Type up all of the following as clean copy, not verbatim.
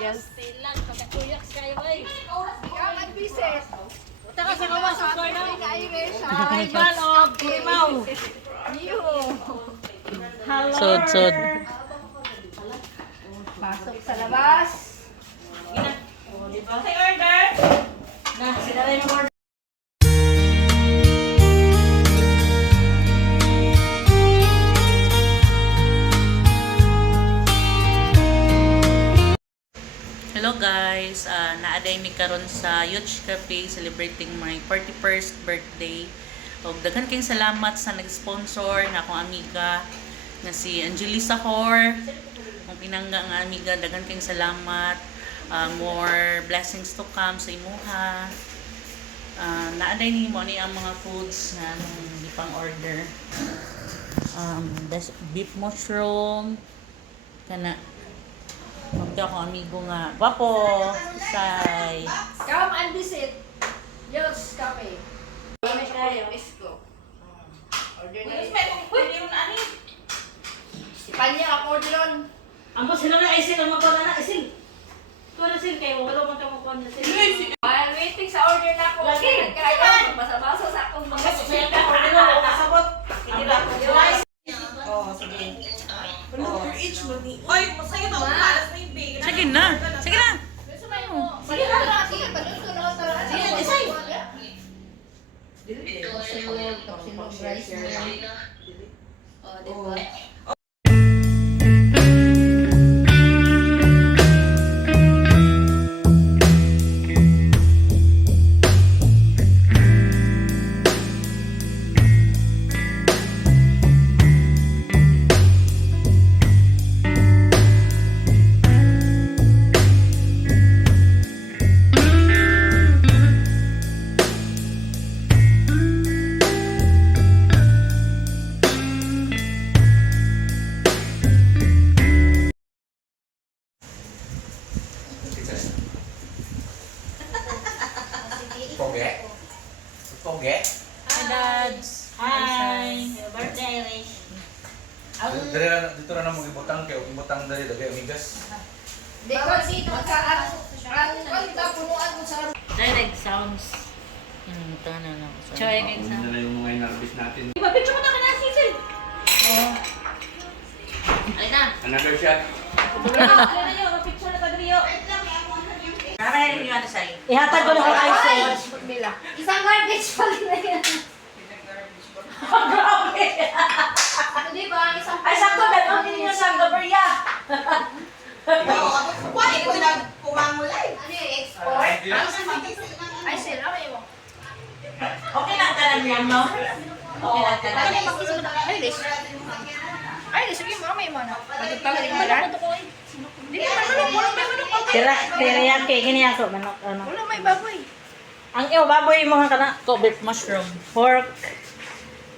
Yes. Silang pagkatuyak kayo ay. Kaman bises. Taka sa kawas sa koy na. Irish. Ay balog, limaw. Niyo. Hello. Sud. Pasok sa labas. Gina. Oh, di ba? Say order. Na, sila rin yung order. Hello guys, naaday mi karon sa Youth Cafe celebrating my 41st birthday. Og daghan kayong salamat sa nag-sponsor nga akong amiga nga si Angelisa Hor. Ang pinangga nga amiga, daghan kayong salamat. More blessings to come sa imuha. Naaday ni mo ni ang mga foods na di pang order. Beef mushroom kana. Magda ko amigo nga. Wapo, say. Come and visit. Yes, cafe. Kami kayo, Mexico. Order niyo. Si Panya ako order on. Ambo sila na isin ang mapala na isin. Kuno sin kayo wala man ta mo kon na sin. While waiting sa order na ako. Lagi. Kayo, basa-basa sa akong mga Kasi ka order na kasabot. Kinira ko. Oh, sige. Oy, masaya na ako. Malas na yung bacon. Sige na. Sige na. Gusto mo mo? Sige na, sige. Paluto na ako tara. Sige, isay. Tapos rice mo. Oh, di ba? Poge? Poge? Hi, dads. Hi. Birthday Irish. Dito na mong ibutang kayo. Ibutang dali dali amigas. Di ko dito ka ang punuan mo sa Direct sounds. Ito na lang. Choy kay sa. na yung mga inarbis natin. Iba picture mo na kana sisil. Oh. Ay na. Another shot. Ano na yung picture na tagriyo. Para rin yung ano sa'yo. Ihatag ko na kay Aisay. isang garbage bag na yan. Grabe. Hindi ba? Isang Ay sakto na doon din yung sa Gabriya. Why ko nagpumangulay? Ano yung export? Ay, sila kayo mo. Okay lang ka lang yan, no? Okay lang ka lang. Ay, sige mo, may mo na. Magtagtagal yung balan. Hindi ka manok, walang may manok. Tira yan kay kini ako manok ano. Wala may baboy. Ang iyo baboy mo kana Ko beef mushroom. pork.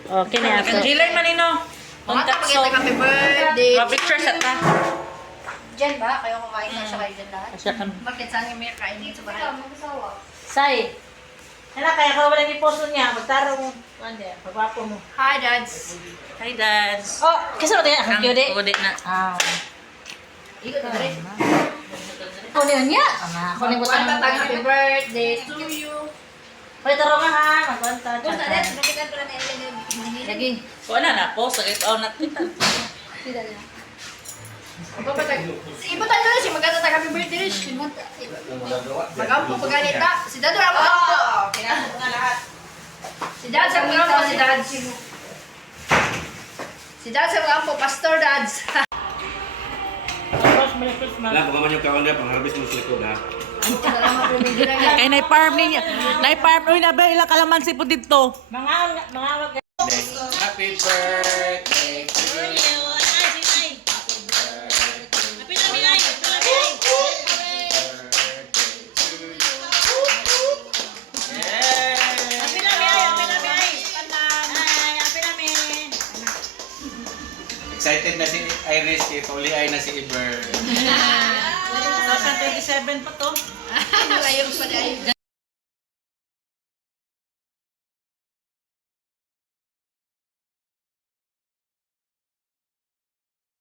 Okay na ako. Jailer manino. Ang takso. Happy birthday. Pa-picture sa ta. Diyan ba? Kayo kumain na siya kayo dyan lahat? Asya kan. Bakit saan yung may kainin sa bahay? Say. Hala kaya ka wala ni poso niya, magtaro mo. Ande, pagwapo mo. Hi, dads. Hi, dads. Oh, kisa mo tayo ang Ang kyode. kude na. Ah. Ikot na rin. Kunin niya. Ana, kunin ko One tang happy birthday to you. Pwede taro nga ha, magwanta. Gusto na, sinukitan ko na na ilan yung Lagi. Ko na po sa ito na kita. Sila na. Ibutan nyo na siya, magkata happy birthday rin. Magampo paganita. Si Dad wala magampo. Kinasok na lahat. Si Dad sa magampo, si Dad. Si Dad sa magampo, Pastor Dads. Wala, pagaman yung kaon na, pang-harvest mo sa likod ha. Salamat po, medyo na Kay na-farm niya. Na-farm. Uy, nabe, ilang kalamansi po dito. Mga Happy birthday to you. Excited na si Iris, kay Pauli ay na si Iber. 2027 pa to. Layong pa dahil.